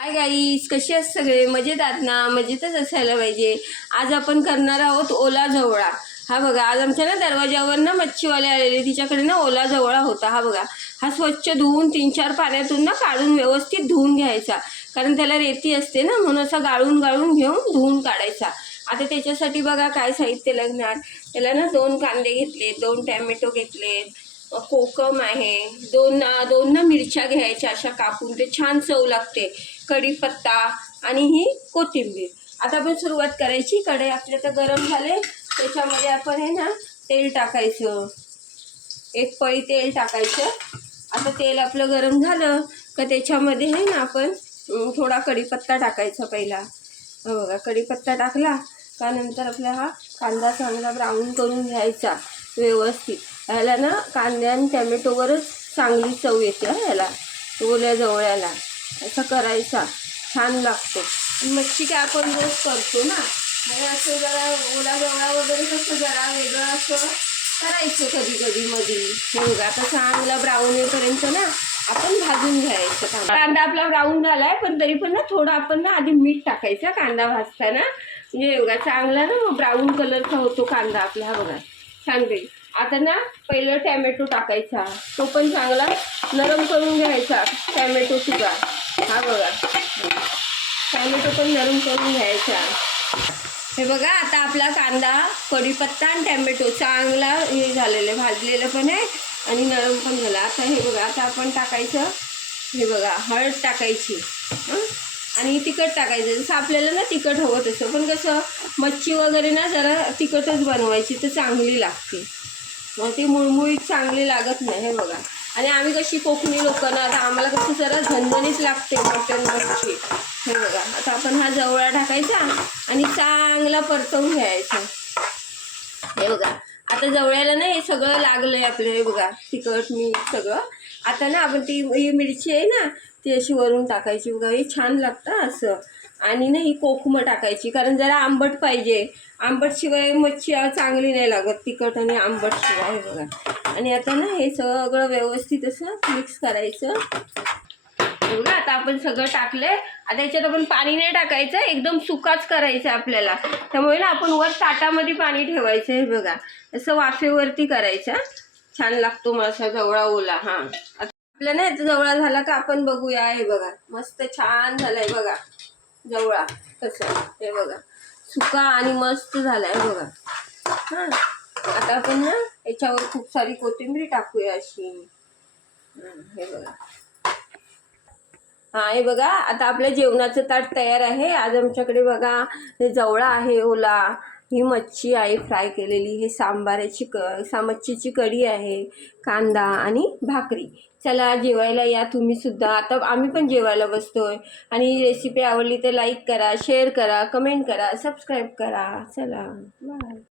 Hi guys, कसे आहेत सगळे? मजेत आहात ना? मजेतच असायला पाहिजे. आज आपण करणार आहोत ओला जवळा. हा बघा, आज आमच्या ना दरवाजावर ना मच्छीवाले आलेले, तिच्याकडे ना ओला जवळा होता. हा बघा, हा स्वच्छ धुवून 3-4 पाण्यातून ना काढून व्यवस्थित धुवून घ्यायचा, कारण त्याला रेती असते ना, म्हणून असा गाळून गाळून घेऊन धुवून काढायचा. आता त्याच्यासाठी बघा काय साहित्य लागणार. त्याला ना 2 कांदे घेतले, 2 टॅमॅटो घेतले, कोकम आहे, दोन ना मिरच्या घ्यायच्या अशा कापून, ते छान चव लागते, कढीपत्ता आणि ही कोथिंबीर. आता आपण सुरुवात करायची. कढई आपले तर गरम झाले, त्याच्यामध्ये आपण हे ना तेल टाकायचं, 1 पळी तेल टाकायचं. आता तेल आपलं गरम झालं का त्याच्यामध्ये हे ना आपण थोडा कढीपत्ता टाकायचा पहिला. बघा, कढीपत्ता टाकला का नंतर आपला हा कांदा चांगला ब्राऊन करून घ्यायचा व्यवस्थित. ह्याला ना कांद्या आणि टॅमॅटोवरच चांगली चव येते. ह्याला ओल्या जवळ्याला असं करायचा, छान लागतो. मच्छी काय आपण रोज करतो ना, म्हणजे असं जरा ओला जवळा वगैरे कसं जरा वेगळं असं करायचं कधी कधी मध्ये. हे बघा, आता चांगला ब्राऊन येईपर्यंत ना आपण भाजून घ्यायचं. कांदा आपला ब्राऊन झालाय, पण तरी पण ना थोडं आपण ना आधी मीठ टाकायचं कांदा भाजताना, म्हणजे बघा चांगला ना ब्राऊन कलरचा होतो कांदा आपला. हा बघा छानपैकी. आता ना पहिलं टॅमॅटो टाकायचा, तो पण चांगला नरम करून घ्यायचा टॅमॅटो सुद्धा. हा बघा, टॅमॅटो पण नरम करून घ्यायचा. हे बघा, आता आपला कांदा, कढीपत्ता आणि टॅमॅटो चांगला हे झालेलं, भाजलेलं पण आहे आणि नरम पण झाला. आता हे बघा, आता आपण टाकायचं, हे बघा हळद टाकायची आणि तिखट टाकायचं. जसं आपल्याला ना तिखट हवं तसं, पण कसं मच्छी वगैरे ना जरा तिखटच बनवायची तर चांगली लागते, मग ती मुळमुळीत चांगली लागत नाही. हे बघा, आणि आम्ही कशी कोकणी लोक ना, आता आम्हाला कसं जरा झणझणीत लागते मटण मच्छी. हे बघा, आता आपण हा जवळा टाकायचा आणि चांगला परतवून घ्यायचा. हे बघा, आता जवळ्याला ना हे सगळं लागलंय आपलं. हे बघा, तिखट मीठ सगळं. आता ना आपण ती ही मिरची आहे ना, ती अशी वरून टाकायची. बघा, हे छान लागतं असं. आणि ना ही कोकमं टाकायची, कारण जरा आंबट पाहिजे. आंबटशिवाय मच्छी चांगली नाही लागत, तिखट आणि आंबटशिवाय. हे बघा, आणि आता ना हे सगळं व्यवस्थित असं मिक्स करायचं. बघा, आता आपण सगळं टाकलंय. आता याच्यात आपण पाणी नाही टाकायचं, एकदम सुकाच करायचं आपल्याला. त्यामुळे ना आपण वर ताटामध्ये पाणी ठेवायचं. हे बघा, असं वाफेवरती करायचं, छान लागतो मासा जवळा ओला. हा, आपल्या ना जवळा झाला का आपण बघूया. हे बघा, मस्त छान झालाय बघा जवळा कसं. हे बघा, सुका आणि मस्त झालाय बघा. हा, आता आपण ना याच्यावर खूप सारी कोथिंबीर टाकूया अशी. हे बघा, हा हे बघा, आता आपल्या जेवणाचं ताट तयार आहे. आज आमच्याकडे बघा हे जवळा आहे ओला, ही मच्छी आहे फ्राय केलेली, हे सांबाराची मच्छीची कढी आहे, कांदा आणि भाकरी. चला जेवायला या तुम्ही सुद्धा. आता आम्ही पण जेवायला बसतोय. आणि रेसिपी आवडली तर लाईक करा, शेअर करा, कमेंट करा, सबस्क्राईब करा. चला बाय.